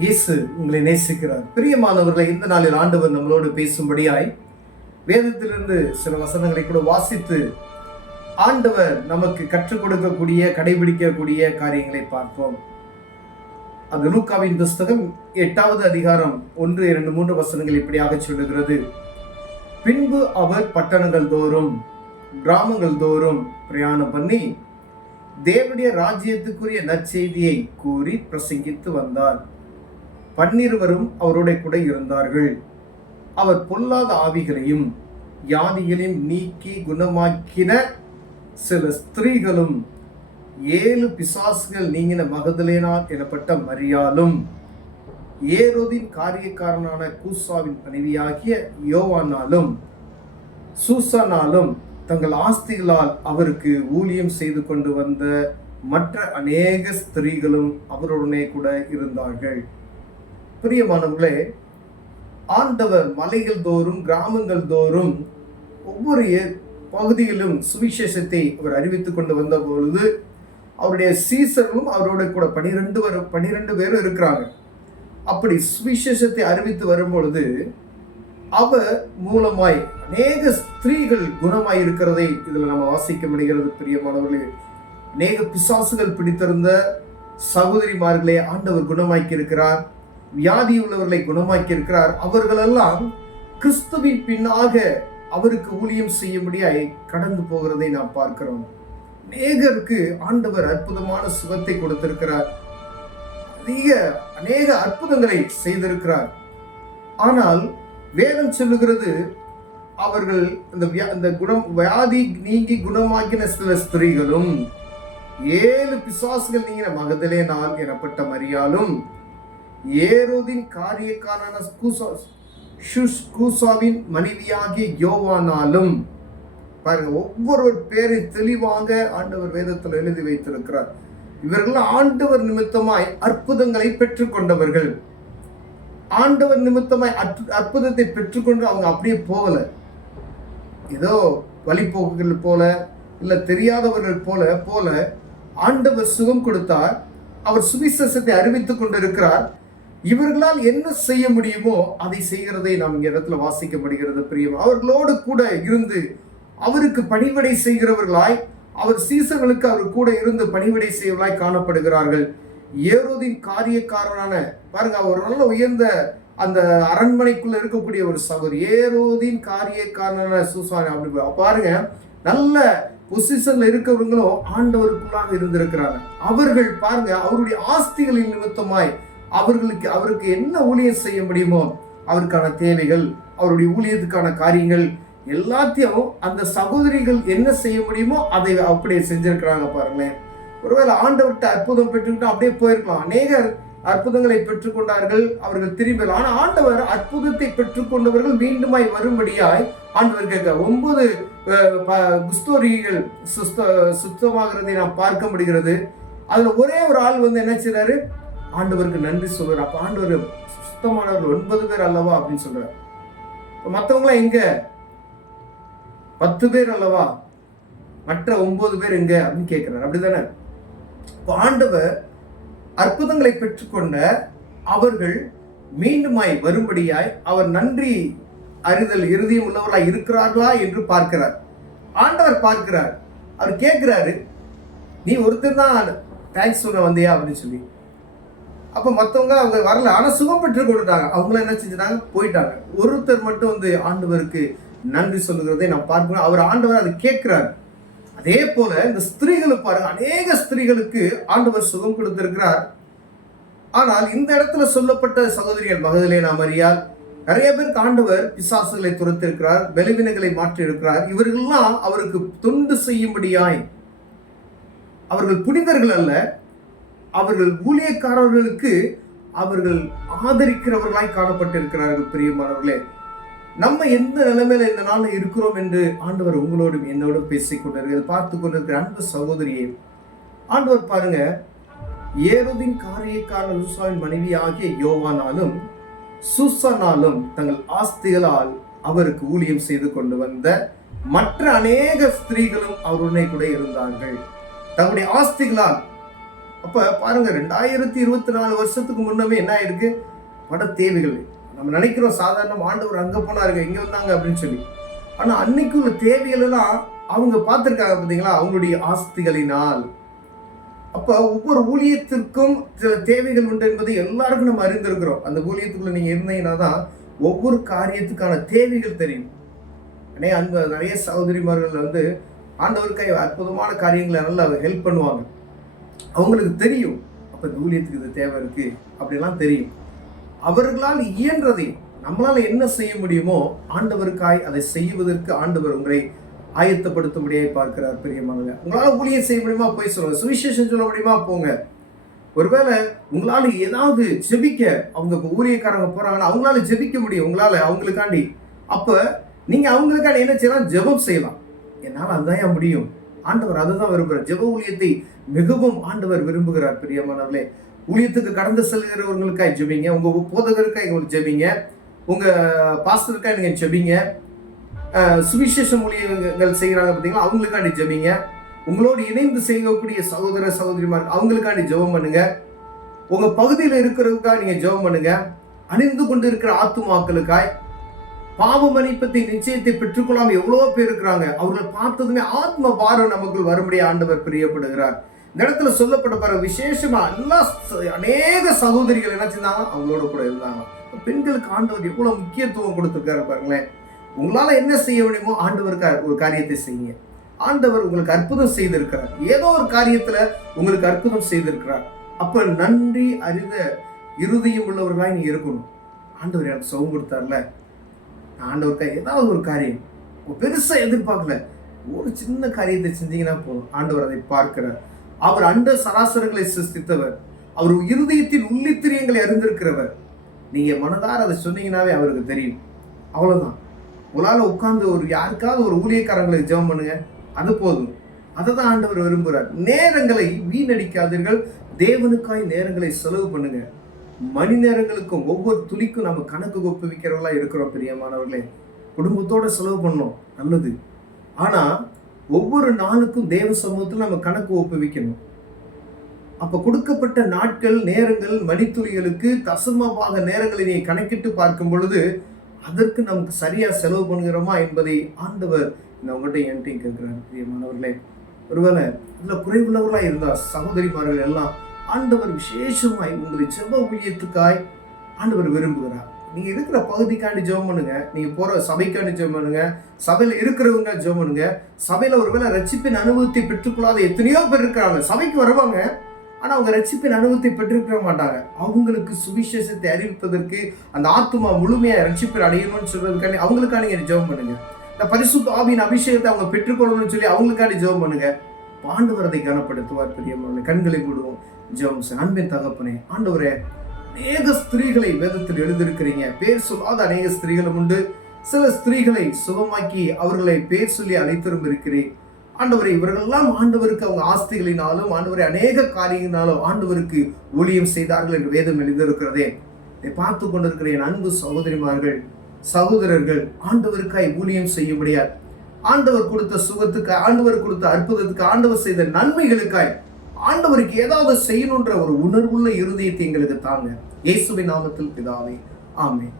இயேசு உங்களை நேசிக்கிறார். பிரியமானவர்களை, இந்த நாளில் ஆண்டவர் நம்மளோடு பேசும்படியாய் வேதத்திலிருந்து சில வசனங்களை கூட வாசித்து ஆண்டவர் நமக்கு கற்றுக் கொடுக்கக்கூடிய, கடைபிடிக்கக்கூடிய காரியங்களை பார்ப்போம். அது லூக்காவின் புஸ்தகம் 8வது அதிகாரம் 1, 2, 3 வசனங்கள் இப்படியாக சொல்லுகிறது. பின்பு அவர் பட்டணங்கள் தோறும் கிராமங்கள் தோறும் பிரயாணம் பண்ணி தேவனுடைய ராஜ்யத்துக்குரிய நற்செய்தியை கூறி பிரசங்கித்து வந்தார். 12 அவரோட கூட இருந்தார்கள். அவர் பொல்லாத ஆவிகளையும் வியாதிகளையும் நீக்கி குணமாக்கின சில ஸ்திரீகளும் 7 பிசாசுகள் நீங்கின மகதலேனாள் எனப்பட்ட மரியாளும் ஏரோதின் காரியக்காரனான கூசாவின் மனைவியாகிய யோவானாலும் சூசானாலும் தங்கள் ஆஸ்திகளால் அவருக்கு ஊழியம் செய்து கொண்டு வந்த மற்ற அநேக ஸ்திரீகளும் அவருடனே கூட இருந்தார்கள். பிரியமானவர்களே, ஆண்டவர் மலைகள் தோறும் கிராமங்கள் தோறும் ஒவ்வொரு பகுதியிலும் சுவிசேஷத்தை அவர் அறிவித்துக் கொண்டு வந்த பொழுது அவருடைய சீசர்களும் அவரோட கூட 12 பேரும் இருக்கிறாங்க. அப்படி சுவிசேஷத்தை அறிவித்து வரும் பொழுது அவர் மூலமாய் அநேக ஸ்திரீகள் குணமாய் இருக்கிறதை இதுல நம்ம வாசிக்க முடிகிறது. பிரியமானவர்களே, அநேக பிசாசுகள் பிடித்திருந்த சகோதரிமார்களை ஆண்டவர் குணமாக்கி இருக்கிறார். வியாதி உள்ளவர்களை குணமாக்கி இருக்கிறார். அவர்களெல்லாம் கிறிஸ்துவின் பின்னாக அவருக்கு ஊழியம் செய்யும்படியாய் கடந்து போகிறதை நாம் பார்க்கிறோம். அநேகருக்கு ஆண்டவர் அற்புதமான சுகத்தை கொடுத்திருக்கிறார். அநேக அற்புதங்களை செய்திருக்கிறார். ஆனால் வேதம் சொல்லுகிறது, அவர்கள் இந்த வியாதி நீங்கி குணமாக்கின சில ஸ்திரீகளும் 7 பிசாசுகள் நீங்கின மகதலேனாள் எனப்பட்ட மரியாளும் ஏரோதின் காரியக்காரனான கூசாவின் மனைவியாகிய யோவானாலும். பாருங்க, ஒவ்வொரு பேரை தெளிவாக ஆண்டவர் வேதத்தில் எழுதி வைத்திருக்கிறார். இவர்கள் ஆண்டவர் நிமித்தமாய் அற்புதங்களை பெற்றுக்கொண்டவர்கள். ஆண்டவர் நிமித்தமாய் அற்புதத்தை பெற்றுக்கொண்டு அவங்க அப்படியே போகல, ஏதோ வழிபோக்குகள் போல இல்ல தெரியாதவர்கள் போல ஆண்டவர் சுகம் கொடுத்தார். அவர் சுவிசேஷத்தை அறிவித்துக் கொண்டிருக்கிறார். இவர்களால் என்ன செய்ய முடியுமோ அதை செய்கிறதை நாம் இங்க இடத்துல வாசிக்கப்படுகிறது. பிரியம் அவர்களோடு கூட இருந்து அவருக்கு பணிவிடை செய்கிறவர்களாய், அவர் சீசர்களுக்கு அவர் கூட இருந்து பணிவிடை செய்வர்களாய் காணப்படுகிறார்கள். ஏரோதின் காரியக்காரனான, பாருங்க, அவர் நல்ல உயர்ந்த அந்த அரண்மனைக்குள்ள இருக்கக்கூடிய ஒரு சகோதரி, ஏரோதின் காரியக்காரனான சூசான். அப்படி பாருங்க, நல்ல பொசிஷன்ல இருக்கிறவங்களும் ஆண்டவருக்குள்ளாக இருந்திருக்கிறாங்க. அவர்கள் பாருங்க, அவருடைய ஆஸ்திகளின் நிமித்தமாய் அவருக்கு என்ன ஊழியம் செய்ய முடியுமோ அவருக்கான தேவைகள், அவருடைய ஊழியத்துக்கான காரியங்கள் எல்லாத்தையும் அந்த சகோதரிகள் என்ன செய்ய முடியுமோ அதை அப்படியே செஞ்சிருக்கிறாங்க. பாருங்களேன், ஒருவேளை ஆண்டவர்கிட்ட அற்புதம் பெற்றுக்கிட்டு அப்படியே போயிருக்கலாம். அநேகர் அற்புதங்களை பெற்றுக்கொண்டார்கள், அவர்கள் திரும்பி. ஆனால் ஆண்டவர் அற்புதத்தை பெற்றுக்கொண்டவர்கள் மீண்டுமாய் வரும்படியாய் ஆண்டவர் கேட்க 9 குஸ்தோரிகள் சுத்தமாகிறதை நாம் பார்க்க முடிகிறது. அதுல ஒரே ஒரு ஆள் என்ன செய்றாரு, ஆண்டவருக்கு நன்றி சொல்றாரு. அப்ப ஆண்டவர் சுத்தமானவர்கள் 9 பேர் அல்லவா அப்படின்னு சொல்றாரு. மற்றவங்களாம் எங்க? 10 பேர் அல்லவா, மற்ற 9 பேர் எங்க அப்படின்னு கேட்கிறார். அப்படிதானே? ஆண்டவர் அற்புதங்களை பெற்றுக்கொண்ட அவர்கள் மீண்டுமாய் வரும்படியாய் அவர் நன்றி அறிதல் இறுதியும் உள்ளவர்களாய் இருக்கிறார்களா என்று பார்க்கிறார். ஆண்டவர் பார்க்கிறார். அவர் கேட்கிறாரு, நீ ஒருத்தர் தான் தேங்க்ஸ் சொல்ல வந்தியா அப்படின்னு சொல்லி. அப்ப மற்றவங்க அவங்க வரல, ஆனா சுகம் பெற்று கொடுத்தாங்க. அவங்கள என்ன செஞ்சுட்டாங்க, போயிட்டாங்க. ஒருத்தர் மட்டும் ஆண்டவருக்கு நன்றி சொல்லுகிறதை நாம் பார்க்கிறோம். அவர் ஆண்டவர் அதை கேட்கிறார். அதே போல இந்த ஸ்திரீகளை பாருங்க, அநேக ஸ்திரீகளுக்கு ஆண்டவர் சுகம் கொடுத்திருக்கிறார். ஆனால் இந்த இடத்துல சொல்லப்பட்ட சகோதரிகள் மகதலேனா மரியாள், நிறைய பேருக்கு ஆண்டவர் பிசாசுகளை துரத்திருக்கிறார், பலவீனங்களை மாற்றி இருக்கிறார். இவர்கள்லாம் அவருக்கு தொண்டு செய்யும்படியாய், அவர்கள் புனிதர்கள் அல்ல, அவர்கள் ஊழியக்காரர்களுக்கு அவர்கள் ஆதரிக்கிறவர்களாய் காணப்பட்டிருக்கிறார்கள். பிரியமானவர்களே, நம்ம எந்த நிலைமையில இந்த நாள்ல இருக்கிறோம் என்று ஆண்டவர் உங்களோடும் என்னோடும் பேசிக் கொண்டிருக்கிறது. பார்த்து கொண்டிருக்கிற அன்பு சகோதரியே, ஆண்டவர் பாருங்க, ஏரோதின் காரியக்காரன் சூசாவின் மனைவி ஆகிய யோவானாலும் சூசானாலும் தங்கள் ஆஸ்திகளால் அவருக்கு ஊழியம் செய்து கொண்டு வந்த மற்ற அநேக ஸ்திரீகளும் அவருடனே கூட இருந்தார்கள். தங்களுடைய ஆஸ்திகளால் அப்ப பாருங்க, 2024 வருஷத்துக்கு முன்னமே என்ன ஆயிருக்கு? பட தேவைகள். நம்ம நினைக்கிறோம் சாதாரண ஆண்டவர் அங்க போனாருங்க, இங்க வந்தாங்க அப்படின்னு சொல்லி. ஆனா அன்னைக்கு உள்ள தேவைகள் எல்லாம் அவங்க பார்த்திருக்காங்க பார்த்தீங்களா, அவங்களுடைய ஆஸ்திகளினால். அப்ப ஒவ்வொரு ஊழியத்திற்கும் சில தேவைகள் உண்டு என்பதை எல்லாருக்கும் நம்ம அறிந்திருக்கிறோம். அந்த ஊழியத்துக்குள்ள நீங்க இருந்தீங்கன்னா தான் ஒவ்வொரு காரியத்துக்கான தேவைகள் தெரியும். நிறைய சகோதரிமார்கள் வந்து ஆண்டவருக்காய் அற்புதமான காரியங்களை நல்லா ஹெல்ப் பண்ணுவாங்க. அவங்களுக்கு தெரியும், அப்ப இந்த ஊழியத்துக்கு இது தேவை இருக்கு அப்படிலாம் தெரியும். அவர்களால் இயன்றதை நம்மளால என்ன செய்ய முடியுமோ ஆண்டவருக்காய் அதை செய்வதற்கு ஆண்டவர் உங்களை ஆயத்தப்படுத்தும்படியாய் பார்க்கிறார். பிரியமானவர்களே, உங்களால ஊழியம் செய்ய முடியுமா போய் சொல்லுங்க, சுவிசேஷம் சொல்ல முடியுமா போங்க. ஒருவேளை உங்களால ஏதாவது ஜெபிக்க, அவங்க ஊழியக்காரங்க போறாங்கன்னா அவங்களால ஜெபிக்க முடியும் உங்களால அவங்களுக்காண்டி. அப்ப நீங்க அவங்களுக்காண்டி என்ன செய்யலாம்? ஜெபம் செய்யலாம். என்னால் அதுதான் முடியும். ஆண்டவர் அதுதான் விரும்புகிறார். ஜெப ஊழியத்தை மிகவும் ஆண்டவர் விரும்புகிறார். பிரியமானவர்களே, ஊழியத்துக்கு கடந்து செல்கிறவர்களுக்காய் ஜெபிங்க, உங்க போதகருக்காய் ஜெபிங்க, உங்க பாஸ்டருக்காய் நீங்க ஜெபிங்க, சுவிசேஷ ஊழியங்கள் செய்கிறாங்க பார்த்தீங்களா, அவங்களுக்காண்டி ஜெபிங்க. உங்களோடு இணைந்து செய்யக்கூடிய சகோதர சகோதரிமார் அவங்களுக்காண்டி ஜெபம் பண்ணுங்க. உங்க பகுதியில் இருக்கிறதுக்காக நீங்க ஜெபம் பண்ணுங்க. அணிந்து கொண்டு இருக்கிற ஆத்துமாக்களுக்காய், பாவ மன்னிப்பத்தை நிச்சயத்தை பெற்றுக்கொள்ளாம எவ்வளவோ பேர் இருக்கிறாங்க. அவர்கள் பார்த்ததுமே ஆத்ம பாரம் நமக்குள் வரும்படி ஆண்டவர் பிரியப்படுகிறார். இந்த இடத்துல சொல்லப்பட்ட விசேஷமா அநேக சகோதரிகள் என்ன செஞ்சாங்க? அவங்களோட கூட இருந்தாங்க. பெண்களுக்கு ஆண்டவர் எவ்வளவு முக்கியத்துவம் கொடுத்திருக்காரு பாருங்களேன். உங்களால என்ன செய்ய முடியுமோ ஆண்டவருக்கு ஒரு காரியத்தை செய்யுங்க. ஆண்டவர் உங்களுக்கு அற்புதம் செய்திருக்கிறார். ஏதோ ஒரு காரியத்துல உங்களுக்கு அற்புதம் செய்திருக்கிறார். அப்ப நன்றி அறிந்த இருதயம் உள்ளவர்களாய் நீங்க இருக்கணும். ஆண்டவர் எனக்கு சுகம் கொடுத்தார்ல, ஆண்டவருக்காக ஏதாவது ஒரு காரியம் பெருசா எதிர்பார்க்கல, ஒரு சின்ன காரியத்தை செஞ்சீங்கன்னா போதும், ஆண்டவர் அதை பார்க்கிறார். அவர் அண்ட சராசரங்களை சிருஷ்டித்தவர். அவர் இருதயத்தின் உள்ளித்திரியங்களை அறிந்திருக்கிறவர். நீங்க மனதார அதை சொன்னீங்கன்னாவே அவருக்கு தெரியும். அவ்வளவுதான். உங்களால உட்கார்ந்து யாருக்காவது ஒரு ஊழியக்காரங்களுக்கு ஜெபம் பண்ணுங்க, அது போதும். அதை தான் ஆண்டவர் விரும்புகிறார். நேரங்களை வீணடிக்காதீர்கள், தேவனுக்காய் நேரங்களை செலவு பண்ணுங்க. மணி நேரங்களுக்கும் ஒவ்வொரு துளிக்கும் நம்ம கணக்கு ஒப்புவிக்கிறவங்களா இருக்கிறோம். பிரியமானவர்களே, குடும்பத்தோட செலவு பண்ணணும், நல்லது. ஆனா ஒவ்வொரு நாளுக்கும் தேவ சமூகத்தில் நம்ம கணக்கு ஒப்புவிக்கணும். அப்ப கொடுக்கப்பட்ட நாட்கள், நேரங்கள், மணித்துளிகளுக்கு தசமமாக நேரங்களை நீ கணக்கிட்டு பார்க்கும் பொழுது அதற்கு நமக்கு சரியா செலவு பண்ணுகிறோமா என்பதை ஆண்டவர் உங்கள்கிட்ட என்கிட்ட கேட்கிறார். பிரியமானவர்களே, ஒருவேளை இதுல குறைவுள்ளவர்களா இருந்தா சகோதரிமார்கள் எல்லாம் ஆண்டவர் விசேஷமாய் உங்களை ஜெப ஊழியத்துக்காய் ஆண்டவர் விரும்புகிறார். நீங்க இருக்கிற பகுதிக்காண்டி ஜெபம் பண்ணுங்க, நீங்க போற சபைக்காண்டி ஜெபம் பண்ணுங்க, சபையில இருக்கிறவங்க ஜெபம் பண்ணுங்க. சபையில ஒருவேளை ரட்சிப்பின் அனுபவத்தை பெற்றுக்கொள்ளாத எத்தனையோ பேர் இருக்கிறாங்க. சபைக்கு வருவாங்க, ஆனா அவங்க ரட்சிப்பின் அனுபவத்தை பெற்றிருக்க மாட்டாங்க. அவங்களுக்கு சுவிசேஷத்தை அறிவிப்பதற்கு, அந்த ஆத்துமா முழுமையா ரட்சிப்பில் அடையணும்னு சொல்றதுக்காண்டி அவங்களுக்காண்டி நீங்க ஜெபம் பண்ணுங்க. இந்த பரிசுத்த ஆவியின் அபிஷேகத்தை அவங்க பெற்றுக்கொள்ளணும்னு சொல்லி அவங்களுக்காண்டி ஜெபம் பண்ணுங்க. ஆண்டவர் அதை கனப்படுத்துவார். பிரியமானவர்களே, கண்களை மூடுவோம், ஜெபம் செய்வோம். அன்பின் தகப்பனே, ஆண்டவரே, அநேக ஸ்திரீகளை வேதத்தில் எழுதியிருக்கிறீங்க. பேர் சொல்லாத அநேக ஸ்திரீகளும் உண்டு. சில ஸ்திரீகளை சுகமாக்கி அவர்களை பேர் சொல்லி அழைத்திரும் இருக்கிறேன். ஆண்டவரை, இவர்களெல்லாம் ஆண்டவருக்கு அவங்க ஆஸ்திகளினாலும் ஆண்டவரை அநேக காரியங்களாலும் ஆண்டவருக்கு ஊழியம் செய்தார்கள் என்று வேதம் எழுதியிருக்கிறதே. இதை பார்த்து கொண்டிருக்கிற என் அன்பு சகோதரிமார்கள், சகோதரர்கள் ஆண்டவருக்காய் ஊழியம் செய்யும்படியார், ஆண்டவர் கொடுத்த சுகத்துக்கு, ஆண்டவர் கொடுத்த அற்புதத்துக்கு, ஆண்டவர் செய்த நன்மைகளுக்காய் ஆண்டவருக்கு ஏதாவது செய்யணுன்ற ஒரு உணர்வுள்ள இருதயத்தை எங்களுக்கு தாங்க. இயேசுவின் நாமத்தில் பிதாவே, ஆமென்.